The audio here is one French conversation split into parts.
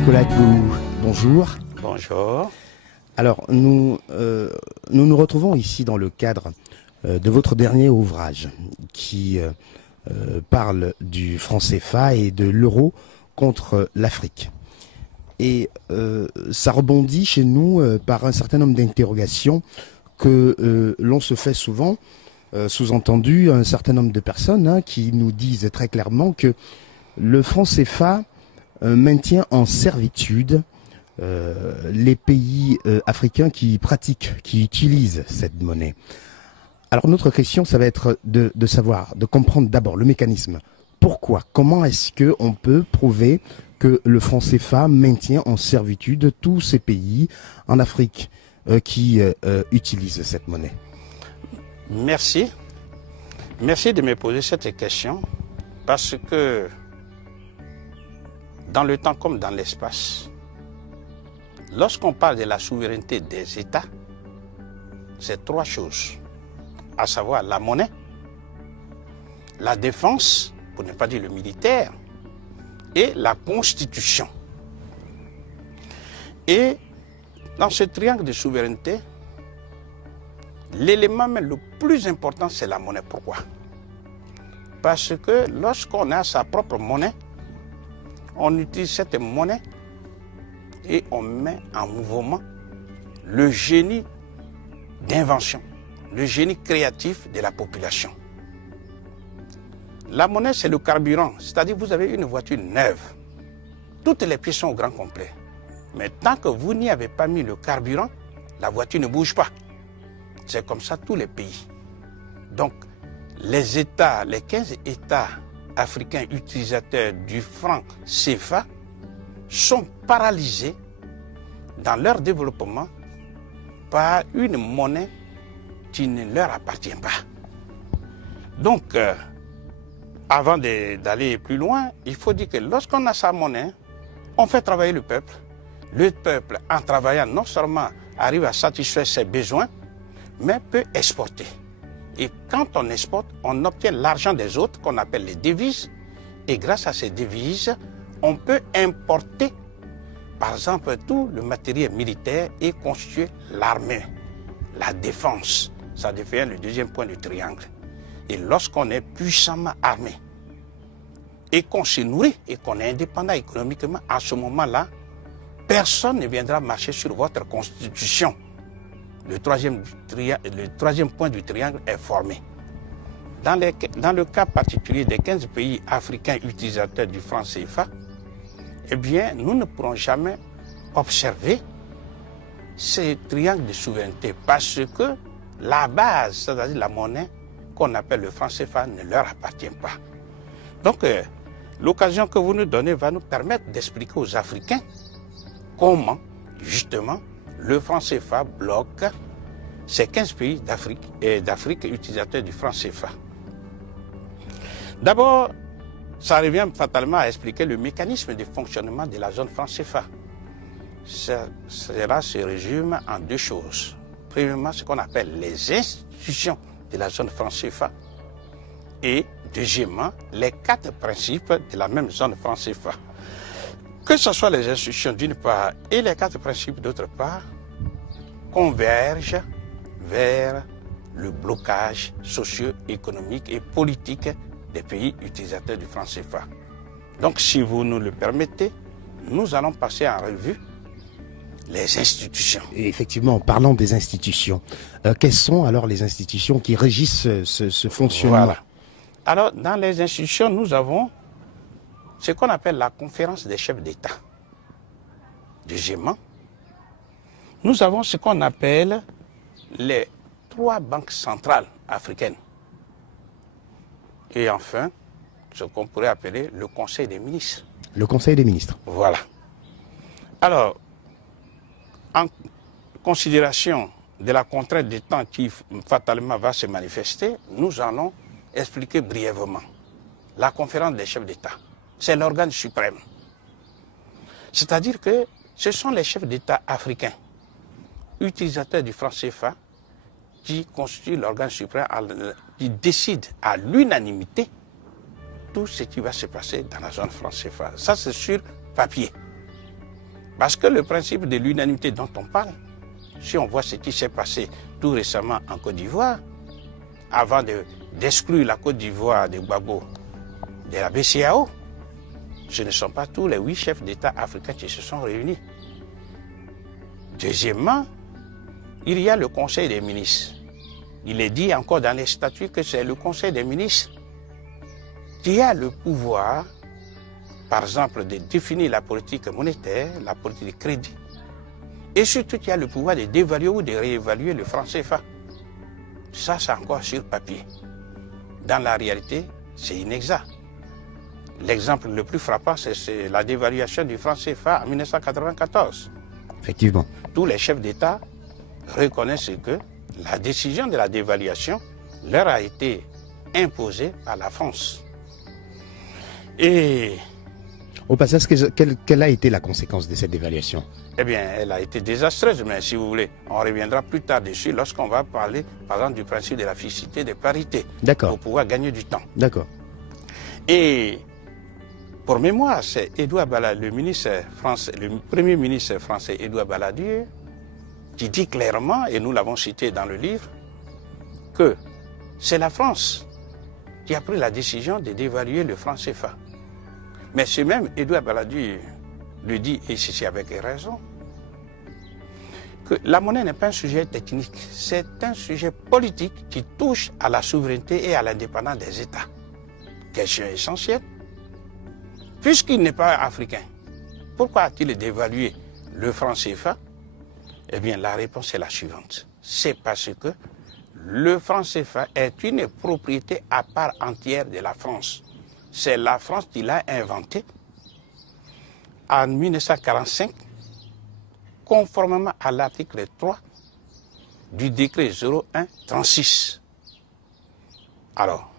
Nicolas Gou, bonjour. Bonjour. Alors, nous nous retrouvons ici dans le cadre de votre dernier ouvrage qui parle du franc CFA et de l'euro contre l'Afrique. Et ça rebondit chez nous par un certain nombre d'interrogations que l'on se fait souvent, sous-entendu un certain nombre de personnes qui nous disent très clairement que le franc CFA maintient en servitude les pays africains qui pratiquent, qui utilisent cette monnaie. Alors notre question, ça va être de savoir, de comprendre d'abord le mécanisme. Pourquoi, comment est-ce qu'on peut prouver que le franc CFA maintient en servitude tous ces pays en Afrique qui utilisent cette monnaie? Merci. Merci de me poser cette question parce que dans le temps comme dans l'espace, lorsqu'on parle de la souveraineté des États, c'est trois choses, à savoir la monnaie, la défense, pour ne pas dire le militaire, et la constitution. Et dans ce triangle de souveraineté, l'élément même le plus important, c'est la monnaie. Pourquoi? Parce que lorsqu'on a sa propre monnaie, on utilise cette monnaie et on met en mouvement le génie d'invention, le génie créatif de la population. La monnaie, c'est le carburant, c'est-à-dire vous avez une voiture neuve. Toutes les pièces sont au grand complet. Mais tant que vous n'y avez pas mis le carburant, la voiture ne bouge pas. C'est comme ça tous les pays. Donc, les États, les 15 États africains utilisateurs du franc CFA sont paralysés dans leur développement par une monnaie qui ne leur appartient pas. Donc, avant d'aller plus loin, il faut dire que lorsqu'on a sa monnaie, on fait travailler le peuple. Le peuple, en travaillant, non seulement arrive à satisfaire ses besoins, mais peut exporter. Et quand on exporte, on obtient l'argent des autres qu'on appelle les devises. Et grâce à ces devises, on peut importer, par exemple, tout le matériel militaire et constituer l'armée, la défense. Ça devient le deuxième point du triangle. Et lorsqu'on est puissamment armé et qu'on se nourrit et qu'on est indépendant économiquement, à ce moment-là, personne ne viendra marcher sur votre constitution. Le troisième point du triangle est formé. Dans le cas particulier des 15 pays africains utilisateurs du franc CFA, eh bien, nous ne pourrons jamais observer ce triangle de souveraineté parce que la base, c'est-à-dire la monnaie qu'on appelle le franc CFA, ne leur appartient pas. Donc, l'occasion que vous nous donnez va nous permettre d'expliquer aux Africains comment, justement, le franc CFA bloque ces 15 pays d'Afrique utilisateurs du franc CFA. D'abord, ça revient fatalement à expliquer le mécanisme de fonctionnement de la zone franc CFA. Cela se résume en deux choses. Premièrement, ce qu'on appelle les institutions de la zone franc CFA et deuxièmement, les 4 principes de la même zone franc CFA. Que ce soit les institutions d'une part et les 4 principes d'autre part, convergent vers le blocage socio-économique et politique des pays utilisateurs du franc CFA. Donc, si vous nous le permettez, nous allons passer en revue les institutions. Et effectivement, en parlant des institutions, quelles sont alors les institutions qui régissent ce fonctionnement? Voilà. Alors, dans les institutions, nous avons ce qu'on appelle la conférence des chefs d'État. Deuxièmement, nous avons ce qu'on appelle les 3 banques centrales africaines. Et enfin, ce qu'on pourrait appeler le Conseil des ministres. Le Conseil des ministres. Voilà. Alors, en considération de la contrainte de temps qui fatalement va se manifester, nous allons expliquer brièvement. La conférence des chefs d'État, c'est l'organe suprême. C'est-à-dire que ce sont les chefs d'État africains, utilisateurs du franc CFA, qui constituent l'organe suprême, qui décide à l'unanimité tout ce qui va se passer dans la zone franc CFA. Ça, c'est sur papier. Parce que le principe de l'unanimité dont on parle, si on voit ce qui s'est passé tout récemment en Côte d'Ivoire, avant d'exclure la Côte d'Ivoire de Gbagbo de la BCEAO, ce ne sont pas tous les 8 chefs d'État africains qui se sont réunis. Deuxièmement, il y a le Conseil des ministres. Il est dit encore dans les statuts que c'est le Conseil des ministres qui a le pouvoir, par exemple, de définir la politique monétaire, la politique de crédit, et surtout qui a le pouvoir de dévaluer ou de réévaluer le franc CFA. Ça, c'est encore sur papier. Dans la réalité, c'est inexact. L'exemple le plus frappant, c'est la dévaluation du franc CFA en 1994. Effectivement. Tous les chefs d'État reconnaissent que la décision de la dévaluation leur a été imposée par la France. Et au passage, quelle a été la conséquence de cette dévaluation? eh bien, elle a été désastreuse, mais si vous voulez, on reviendra plus tard dessus lorsqu'on va parler, par exemple, du principe de la fixité des parités. D'accord. Pour pouvoir gagner du temps. D'accord. Et pour mémoire, c'est Édouard Balladur, le premier ministre français Édouard Balladur, qui dit clairement, et nous l'avons cité dans le livre, que c'est la France qui a pris la décision de dévaluer le franc CFA. Mais ce même Édouard Balladur le dit, et c'est avec raison, que la monnaie n'est pas un sujet technique, c'est un sujet politique qui touche à la souveraineté et à l'indépendance des États. Question essentielle. Puisqu'il n'est pas africain, pourquoi a-t-il dévalué le franc CFA? Eh bien, la réponse est la suivante. C'est parce que le franc CFA est une propriété à part entière de la France. C'est la France qui l'a inventé en 1945, conformément à l'article 3 du décret 01-36. Alors,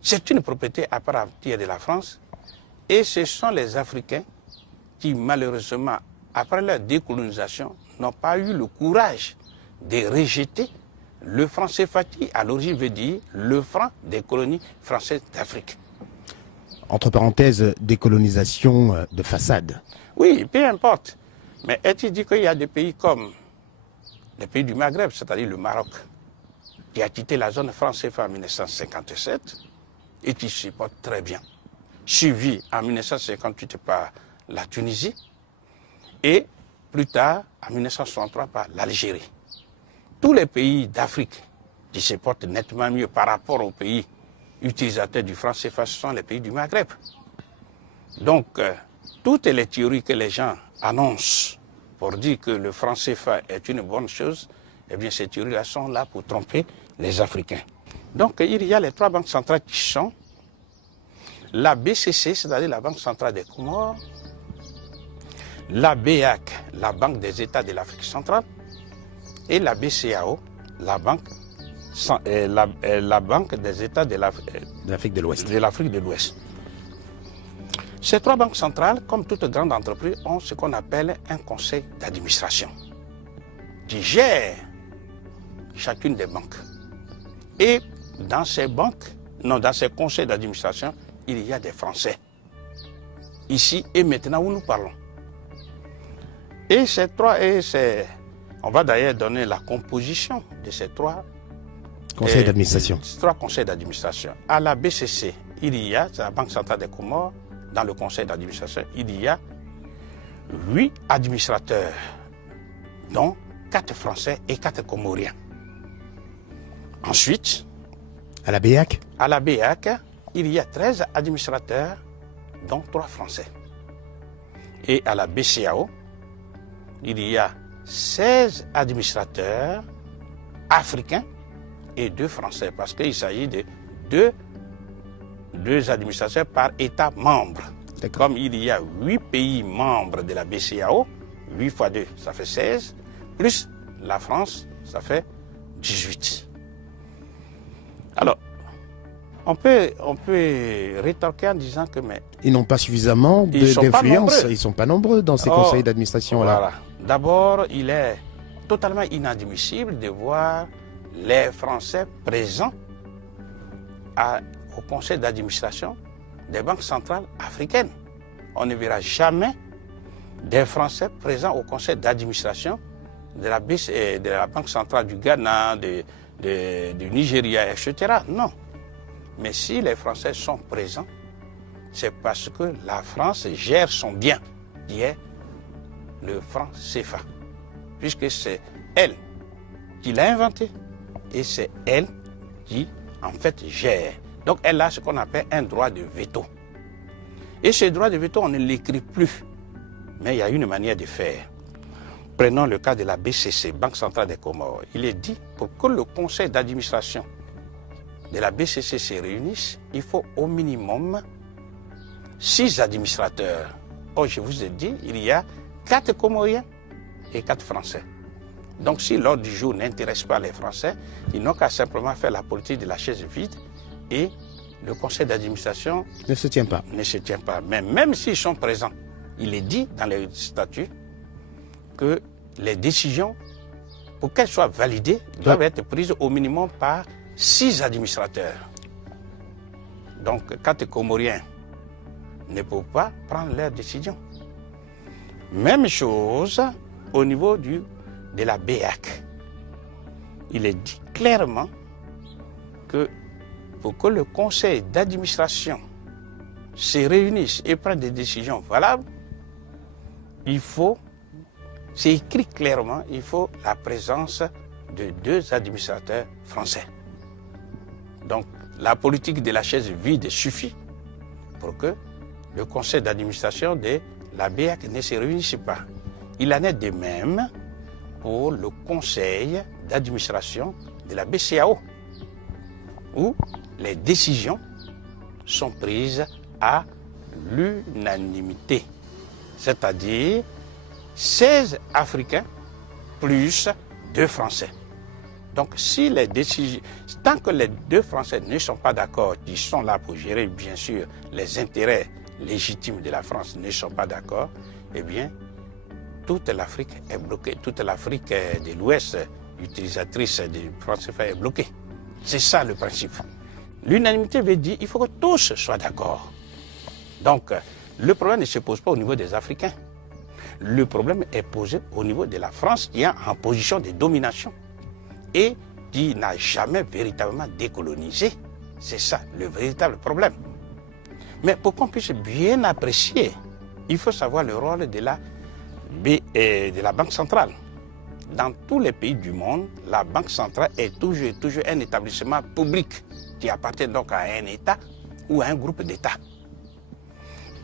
c'est une propriété à part entière de la France et ce sont les Africains qui, malheureusement, après leur décolonisation, n'ont pas eu le courage de rejeter le franc CFA qui, à l'origine, veut dire le franc des colonies françaises d'Afrique. Entre parenthèses, décolonisation de façade. Oui, peu importe. Mais est-il dit qu'il y a des pays comme les pays du Maghreb, c'est-à-dire le Maroc, qui a quitté la zone franc CFA en 1957 et qui se porte très bien, suivi en 1958 par la Tunisie et plus tard, en 1963, par l'Algérie. Tous les pays d'Afrique qui se portent nettement mieux par rapport aux pays utilisateurs du franc CFA, ce sont les pays du Maghreb. Donc, toutes les théories que les gens annoncent pour dire que le franc CFA est une bonne chose, eh bien, ces théories-là sont là pour tromper les Africains. Donc, il y a les 3 banques centrales qui sont la BCC, c'est-à-dire la Banque centrale des Comores, la BEAC, la Banque des États de l'Afrique centrale, et la BCEAO, la Banque des États de l'Afrique de l'Ouest. Ces 3 banques centrales, comme toute grande entreprise, ont ce qu'on appelle un conseil d'administration qui gère chacune des banques. Et dans ces conseils d'administration, il y a des Français. Ici et maintenant où nous parlons. Et on va d'ailleurs donner la composition de ces 3 conseils d'administration. 3 conseils d'administration. À la BCC, il y a, c'est la Banque centrale des Comores, dans le conseil d'administration, il y a 8 administrateurs, dont 4 Français et 4 Comoriens. Ensuite, à la BEAC, il y a 13 administrateurs, dont 3 Français. Et à la BCEAO, il y a 16 administrateurs africains et 2 Français, parce qu'il s'agit de 2 administrateurs par État membre. Comme il y a 8 pays membres de la BCEAO, 8 fois 2, ça fait 16, plus la France, ça fait 18. Alors, on peut rétorquer en disant que... mais ils n'ont pas suffisamment d'influence, ils ne sont pas nombreux dans ces conseils d'administration-là. Voilà. D'abord, il est totalement inadmissible de voir les Français présents au conseil d'administration des banques centrales africaines. On ne verra jamais des Français présents au conseil d'administration de la Banque centrale du Ghana, du Nigeria, etc. Non. Mais si les Français sont présents, c'est parce que la France gère son bien, qui est le franc CFA. Puisque c'est elle qui l'a inventé et c'est elle qui, en fait, gère. Donc elle a ce qu'on appelle un droit de veto. Et ce droit de veto, on ne l'écrit plus. Mais il y a une manière de faire. Prenons le cas de la BCC, Banque centrale des Comores. Il est dit, pour que le conseil d'administration de la BCC se réunisse, il faut au minimum 6 administrateurs. Or, je vous ai dit, il y a 4 Comoriens et 4 Français. Donc, si l'ordre du jour n'intéresse pas les Français, ils n'ont qu'à simplement faire la politique de la chaise vide et le conseil d'administration ne se tient pas. Ne se tient pas. Mais même s'ils sont présents, il est dit dans les statuts que les décisions, pour qu'elles soient validées, doivent être prises au minimum par 6 administrateurs. Donc, 4 Comoriens ne peuvent pas prendre leurs décisions. Même chose au niveau de la BEAC. Il est dit clairement que pour que le conseil d'administration se réunisse et prenne des décisions valables, il faut, c'est écrit clairement, il faut la présence de 2 administrateurs français. Donc, la politique de la chaise vide suffit pour que le conseil d'administration de la BEAC ne se réunisse pas. Il en est de même pour le conseil d'administration de la BCEAO, où les décisions sont prises à l'unanimité, c'est-à-dire 16 Africains plus 2 Français. Donc, si les décisions, tant que les 2 Français ne sont pas d'accord, qui sont là pour gérer, bien sûr, les intérêts légitimes de la France, ne sont pas d'accord, eh bien, toute l'Afrique est bloquée. Toute l'Afrique de l'Ouest, utilisatrice du franc CFA, est bloquée. C'est ça le principe. L'unanimité veut dire qu'il faut que tous soient d'accord. Donc, le problème ne se pose pas au niveau des Africains. Le problème est posé au niveau de la France qui est en position de domination et qui n'a jamais véritablement décolonisé. C'est ça le véritable problème. Mais pour qu'on puisse bien apprécier, il faut savoir le rôle de la Banque centrale. Dans tous les pays du monde, la Banque centrale est toujours un établissement public qui appartient donc à un État ou à un groupe d'États.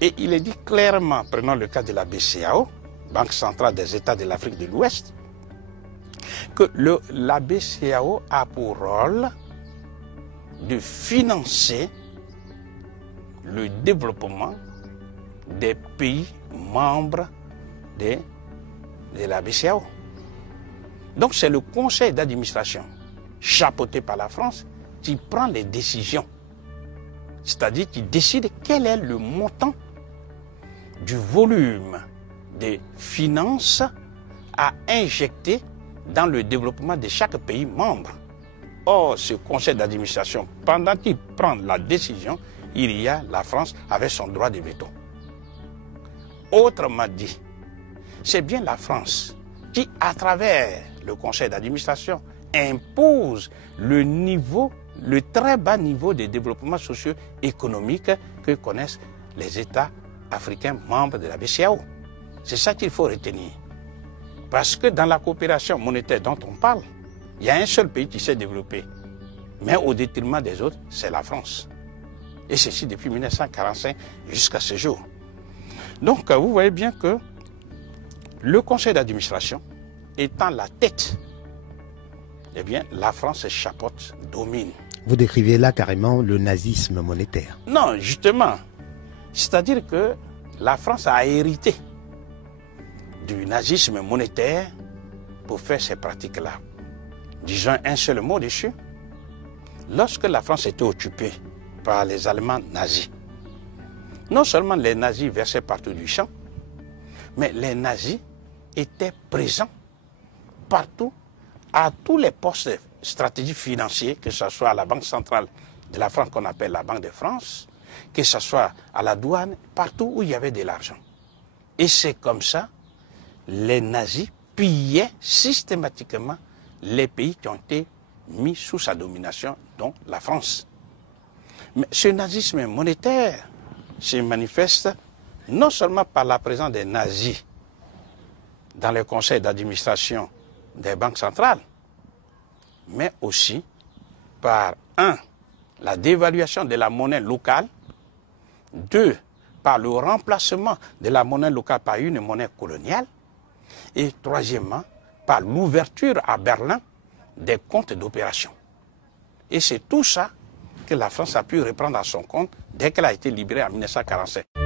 Et il est dit clairement, prenons le cas de la BCEAO, Banque centrale des États de l'Afrique de l'Ouest, que la BCEAO a pour rôle de financer le développement des pays membres de la BCEAO. Donc c'est le conseil d'administration, chapeauté par la France, qui prend les décisions. C'est-à-dire qui décide quel est le montant du volume des finances à injecter dans le développement de chaque pays membre. Or, ce conseil d'administration, pendant qu'il prend la décision, il y a la France avec son droit de veto. Autrement dit, c'est bien la France qui, à travers le conseil d'administration, impose le très bas niveau de développement socio-économique que connaissent les États africains membres de la BCEAO. C'est ça qu'il faut retenir. Parce que dans la coopération monétaire dont on parle, il y a un seul pays qui s'est développé. Mais au détriment des autres, c'est la France. Et ceci depuis 1945 jusqu'à ce jour. Donc, vous voyez bien que le conseil d'administration étant la tête, eh bien, la France chapeaute, domine. Vous décrivez là carrément le nazisme monétaire. Non, justement. C'est-à-dire que la France a hérité du nazisme monétaire pour faire ces pratiques-là. Disons un seul mot dessus. Lorsque la France était occupée par les Allemands nazis, non seulement les nazis versaient partout du champ, mais les nazis étaient présents partout, à tous les postes stratégiques financiers, que ce soit à la Banque centrale de la France qu'on appelle la Banque de France, que ce soit à la douane, partout où il y avait de l'argent. Et c'est comme ça, les nazis pillaient systématiquement les pays qui ont été mis sous sa domination, dont la France. Mais ce nazisme monétaire se manifeste non seulement par la présence des nazis dans les conseils d'administration des banques centrales, mais aussi par, 1, la dévaluation de la monnaie locale, 2, par le remplacement de la monnaie locale par une monnaie coloniale, et troisièmement, par l'ouverture à Berlin des comptes d'opération. Et c'est tout ça que la France a pu reprendre à son compte dès qu'elle a été libérée en 1947.